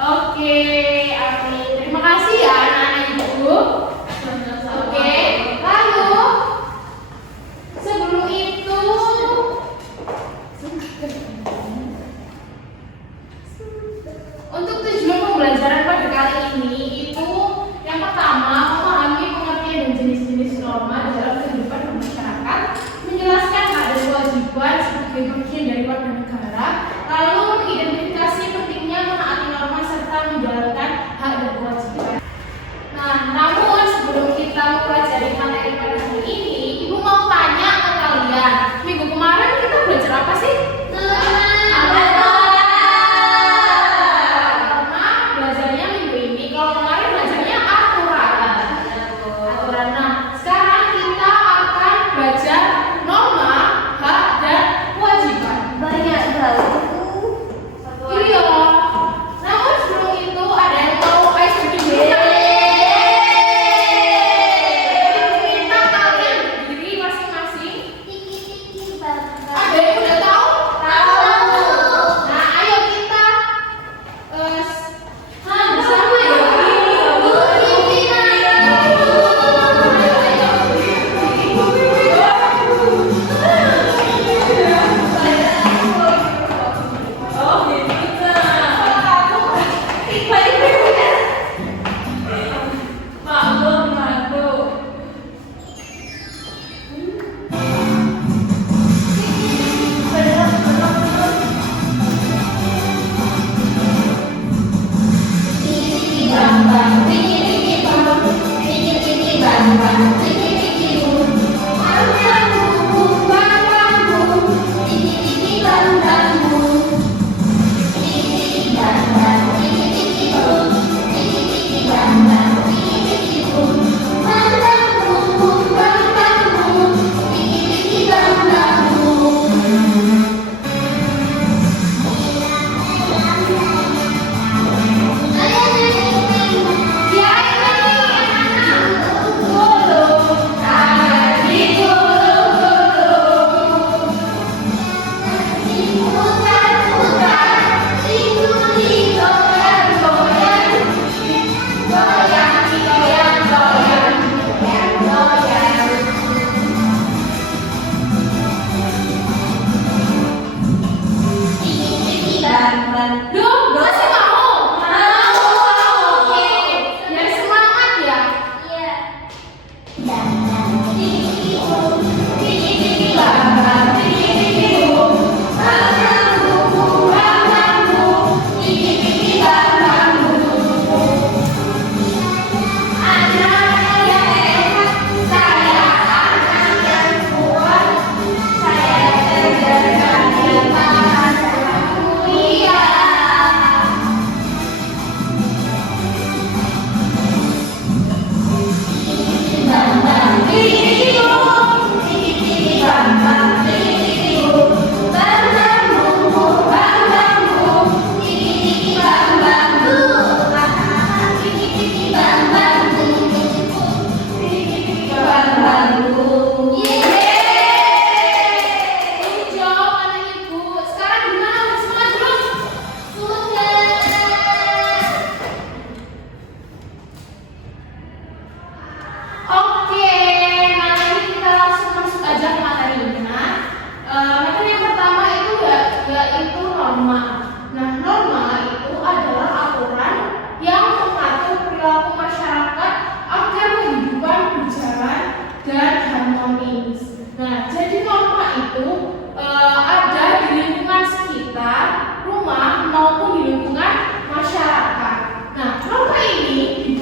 Oke, Amin. Terima kasih ya anak-anak ibu. Oke, lalu sebelum itu untuk tujuan pembelajaran pada kali ini itu yang pertama memahami pengertian dan jenis-jenis norma dalam kehidupan masyarakat, menjelaskan hak dan kewajiban sebagai bagian dari warga negara, lalu mengidentifikasi pentingnya menaati norma serta menjalankan hak dan kewajiban. Nah, namun sebelum kita mempelajari materi pada hari ini, ibu mau tanya ke kalian, minggu kemarin kita belajar apa sih?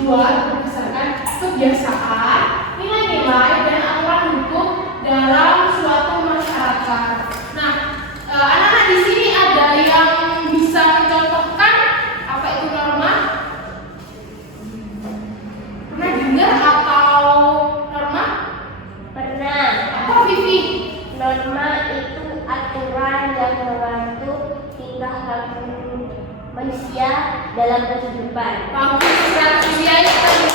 Berdasarkan kebiasaan, nilai-nilai, dan aturan hukum dalam suatu masyarakat. Nah, anak-anak di sini ada yang bisa mencontohkan apa itu norma? Pernah dengar atau norma? Pernah. Apa Vivi? Norma itu aturan yang mengatur tingkah laku manusia dalam kehidupan. Bagus, Vivi aja tadi.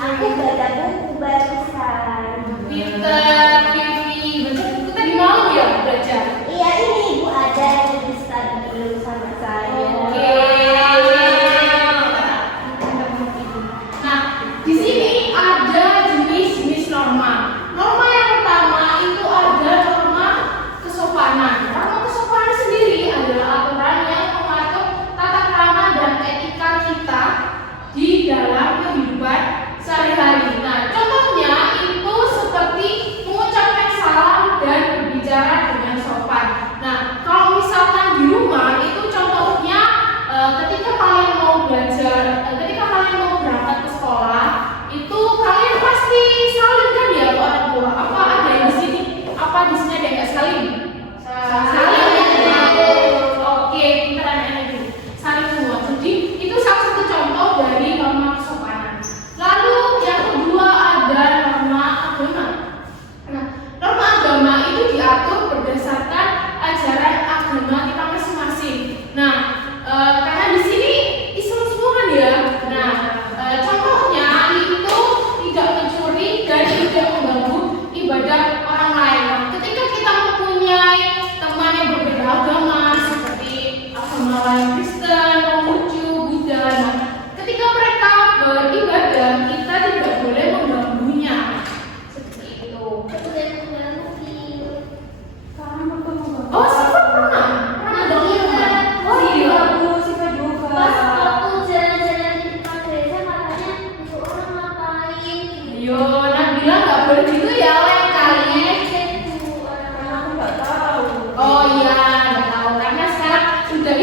Aku baca buku barusan. Pinter, Vivi. Baca buku tadi mau ya belajar? Iya, ini Ibu ada yang bisa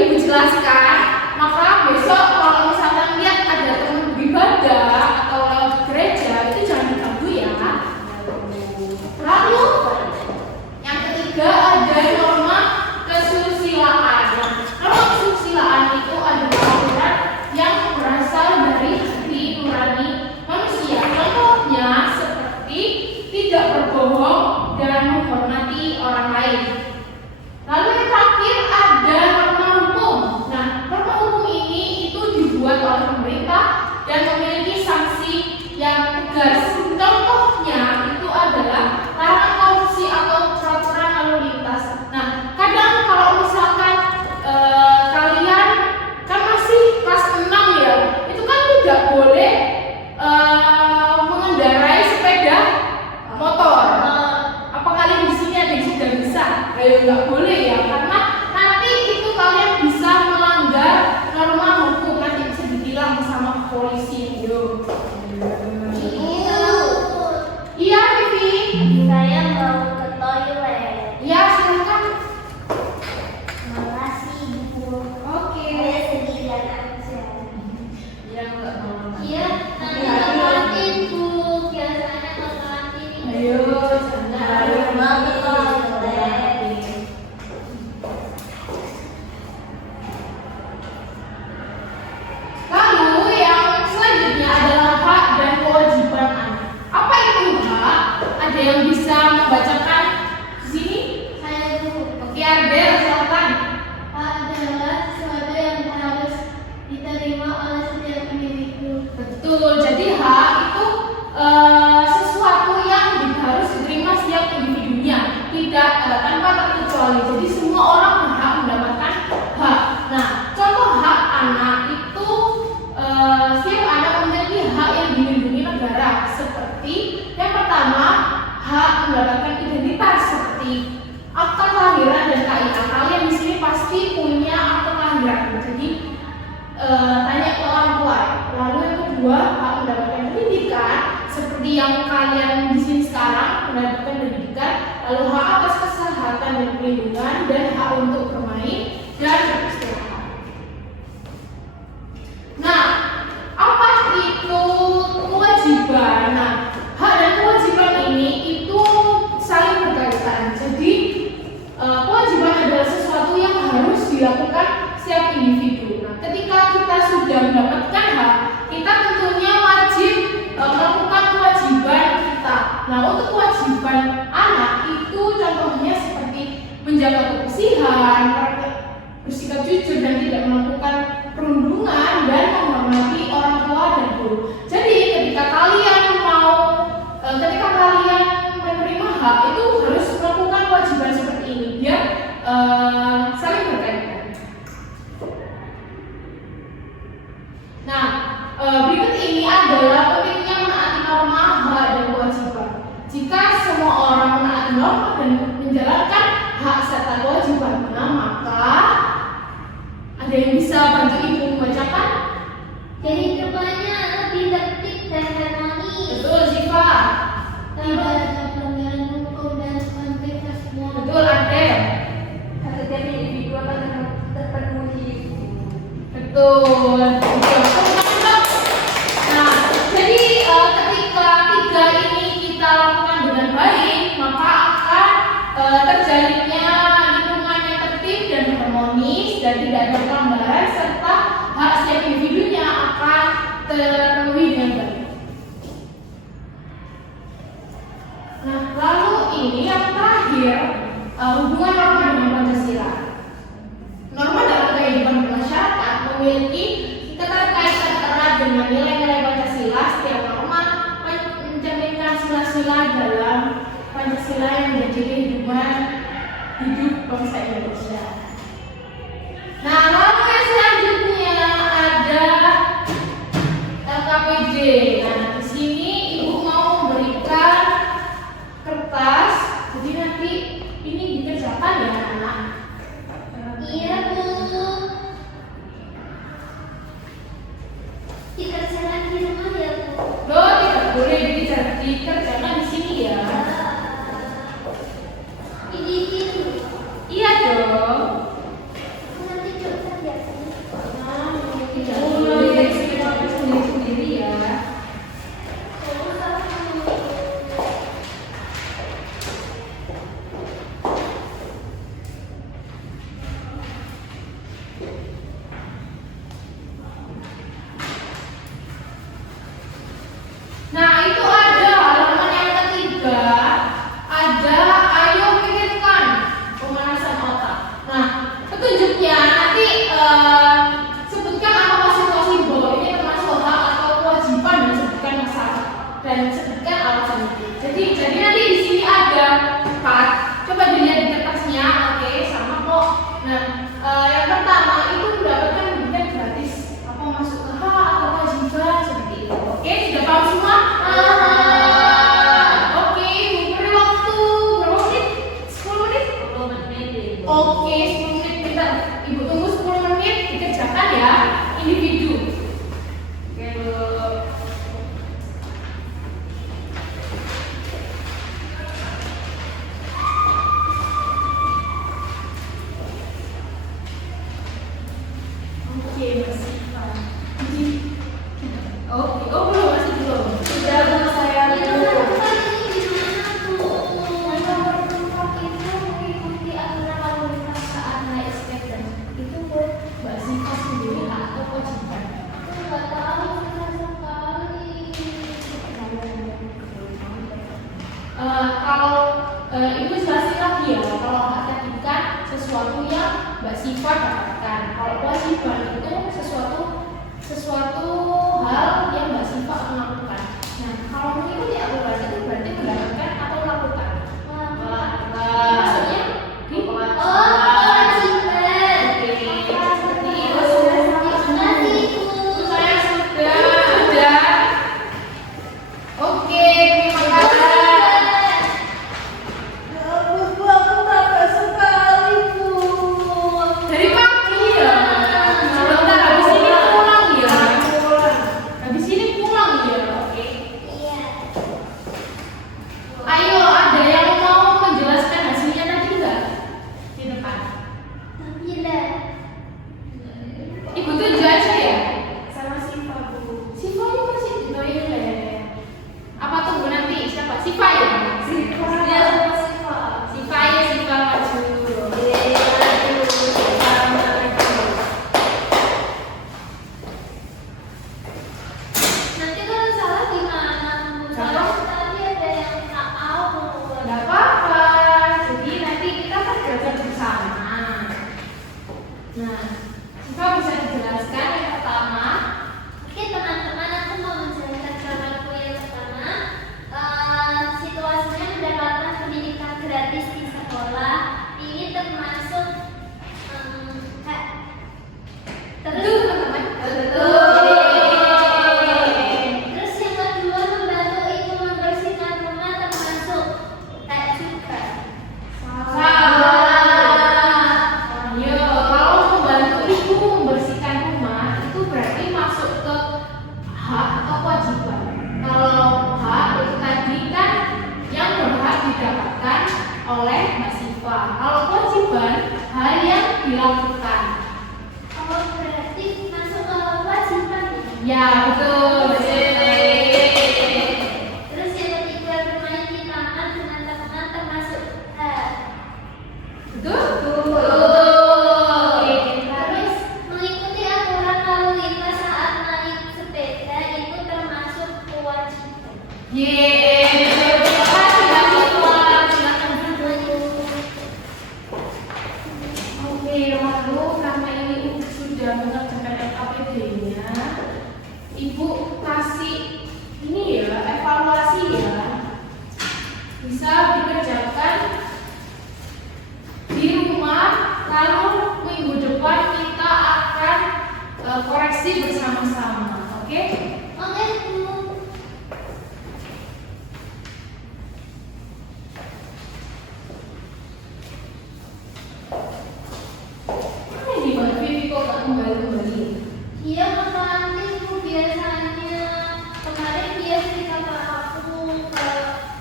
Ibu jelaskan, maka besok kalau misalkan lihat ada teman beribadah atau lewat gereja itu jangan diganggu ya. Lalu yang ketiga ada norma kesusilaan. Norma kesusilaan itu adalah aturan yang berasal dari hati nurani manusia. Contohnya seperti tidak berbohong dan menghormati orang lain. Lalu yang terakhir ada norma hukum. Nah, norma hukum ini itu dibuat oleh pemerintah dan memiliki sanksi yang tegas. Contohnya itu adalah larangan korupsi atau peraturan lalu lintas. Nah, kadang kalau misalkan kalian kan masih kelas 6 ya, itu kan tidak boleh mengendarai sepeda motor. Apa kalian di sini ada yang sudah bisa? Ayo nggak boleh ya, karena nanti itu kalian bisa melanggar norma hukum, nanti bisa ditilang sama polisi. Yo. Iya, Vivi. Saya mau ke toilet. Ya, silakan. Makasih Bu. Oke. Saya sendirian aja. Ya, nggak mau. Iya, nanti ke kantin Bu. Biasanya ke kantin. Ayo, jangan. Mau ke toilet. Lalu yang selanjutnya adalah hak dan kewajiban anak. Apa itu hak? Ada yang bisa membacakan di sini? Saya Bu. Oke, Ardel, silakan. Hak adalah sesuatu yang harus diterima oleh setiap individu. Betul. Jadi hak itu sesuatu yang harus diterima setiap individunya, tidak tanpa terkecuali. Jadi semua orang berhak mendapatkan hak. Nah, contoh hak anak itu setiap anak memiliki hak yang dilindungi negara. Seperti yang pertama, hak mendapatkan identitas seperti akta kelahiran dan KIA. Kalian di sini pasti punya akta kelahiran. Jadi tanya ke orang tua. Lalu yang kedua, hak mendapatkan pendidikan seperti yang kalian di sini sekarang mendapatkan pendidikan. Lalu hak atas kesehatan dan perlindungan dan hak untuk bermain dan beristirahat. Nah, apa itu kewajiban? Nah, hak dan kewajiban ini itu saling berkaitan. Jadi kewajiban adalah sesuatu yang harus dilakukan setiap individu. Nah, ketika kita sudah mendapatkan hak, kita tentunya wajib melakukan kewajiban kita. Nah, untuk kewajiban anak itu contohnya seperti menjaga kebersihan, bersikap jujur dan tidak melakukan perundungan dan menghormati orang tua dan guru. Jadi ketika kalian menerima hak itu harus melakukan kewajiban seperti ini biar saling berkaitan. Nah, berikut ini adalah pentingnya menaati norma hak dan kewajiban. Jika semua orang menaati norma dan menjalankan hak serta kewajibannya, maka ada yang bisa bantu ibu membacakan? Kehidupannya lebih tertib dan harmoni. Betul, Siva. Tidak ada pelanggaran hukum dan konflik sosial. Betul, Adel. Setiap individu akan terpenuhi. Betul. Nah, jadi ketika tiga ini kita lakukan dengan baik, maka akan terjalinnya lingkungan yang tertib dan harmonis dan tidak ada pelanggaran serta hak setiap individunya akan terpenuhi dengan baik. Nah, lalu ini yang terakhir hubungan norma dengan Pancasila. Norma dalam kehidupan bermasyarakat memiliki keterkaitan erat dengan nilai-nilai Pancasila. Setiap norma mencerminkan sila-sila dalam Pancasila yang menjadi kehidupan hidup bangsa Indonesia. Nah, lalu yang selanjutnya ada LKPD. Nah, di sini ibu mau memberikan kertas, jadi nanti ini dikerjakan ya anak. Iya Bu. Dikerjakan di rumah ya Bu. Loh, tidak boleh dikerjakan di sini ya. Ini Iya dong. petunjuknya nanti sebutkan apa situasi bahwa ini termasuk hak atau kewajiban dan sebutkan masalah dan sebutkan alasan itu. Jadi nanti di sini ada 4. Coba dilihat di kertasnya, oke, sama kok. Nah, yang pertama itu mendapatkan pendidikan gratis. Apa masuk ke hak atau kewajiban seperti itu. Oke, sudah paham semua? Oke, beri waktu berapa menit? 10 menit? 10 menit. Oke, 10 menit. Bentar, Ibu tunggu 10 menit dikerjakan ya, individu. Oke, Bu. Oke, masih Oke, oh belum, masih belum. Sudah sama saya. Mbak Siva sendiri atau kewajiban? Kalau Ibu jelasin lagi ya, kalau hak tadi kan sesuatu yang Mbak Siva dapatkan. Kalau kewajiban itu sesuatu hal yang Mbak Siva melakukan. Nah, kalau mengikuti aturan itu berarti mendapatkan atau melakukan. Maksudnya di dari pagi ya. Sebentar habis ini pulang ya. Habis ini pulang ya. Oke. Ayo, ada yang mau menjelaskan hasilnya tadi enggak? Di depan. Ibu tuju aja ya? Sama Siva, Bu. Sifanya masih di toilet. Apa tunggu nanti siapa? Siva ya? Siva. Dia sama Siva. Siva ya, Siva maju. Nanti kalau salah gimana? Tadi ada yang tak tahu. Enggak apa-apa. Jadi nanti kita kan belajar bersama. Nah, Siva bisa dijelaskan yang pertama. Oke teman-teman, aku mau menjelaskan caranya yang pertama. Situasinya mendapatkan pendidikan gratis di sekolah. Ini termasuk hak. Betul, teman-teman. Terus yang kedua, membantu ibu membersihkan rumah termasuk hak juga. Salah. Ayo, kalau membantu ibu membersihkan rumah itu berarti masuk ke hak atau kewajiban. Kalau hak itu tadi kan yang berhak didapatkan oleh Mbak Siva. Kalau kewajiban hal yang dilakukan. Oh, berarti masuk ke kewajiban ya? Ya, betul. Terus yang ketiga, bermain di taman dengan teman termasuk hak. Betul? Terus mengikuti aturan lalu lintas saat naik sepeda itu termasuk kewajiban. Yeay, terima kasih Mbak Siva. Silakan duduk. Oke, lalu karena ini Ibu sudah mengerjakan FAPD-nya, Ibu kasih ini ya, evaluasi ya. Bisa dikerjakan di rumah, lalu minggu depan kita akan koreksi bersama-sama. Oke? Oke, Bu. Mana ini Mbak Vivi kok nggak kembali-kembali? Dia mau nanti Bu, biasanya kemarin dia cerita ke aku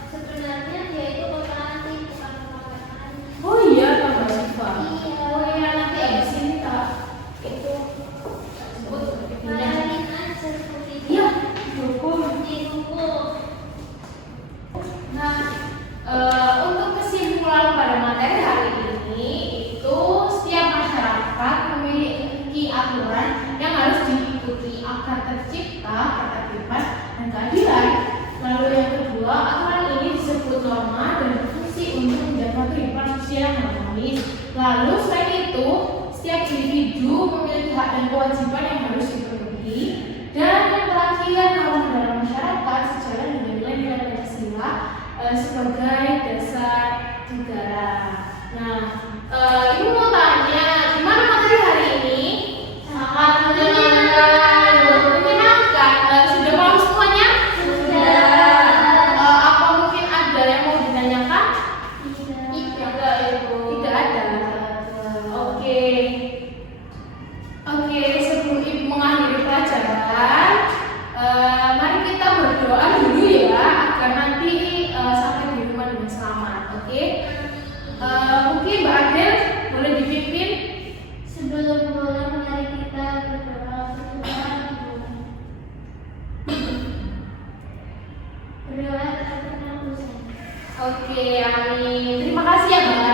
sebenarnya dia itu mau nanti bukan mau nanti. Oh iya, Mbak Siva. Iya. Oh iya, nanti abis ini tak itu sebut pindah. Marahin aja seperti itu. individu memiliki hak dan kewajiban yang harus dipenuhi. Dan yang terakhir, norma dalam masyarakat sejalan dengan nilai-nilai Pancasila sebagai dasar negara. Nah, ibu mau tanya, gimana materi hari ini? Sangat menyenangkan. Menyenangkan. Sudah paham semuanya? Sudah. Apa mungkin ada yang mau ditanyakan? Tidak. Tidak ada. Oke. Oke, sebelum ibu mengakhiri pelajaran, mari kita berdoa dulu ya, agar nanti sampai di rumah dengan selamat. Oke. Mungkin Mbak Adel boleh dipimpin. Sebelum pulang mari kita berdoa berdoa terkenal Tuhan. Oke, amin. Terima kasih ya Mbak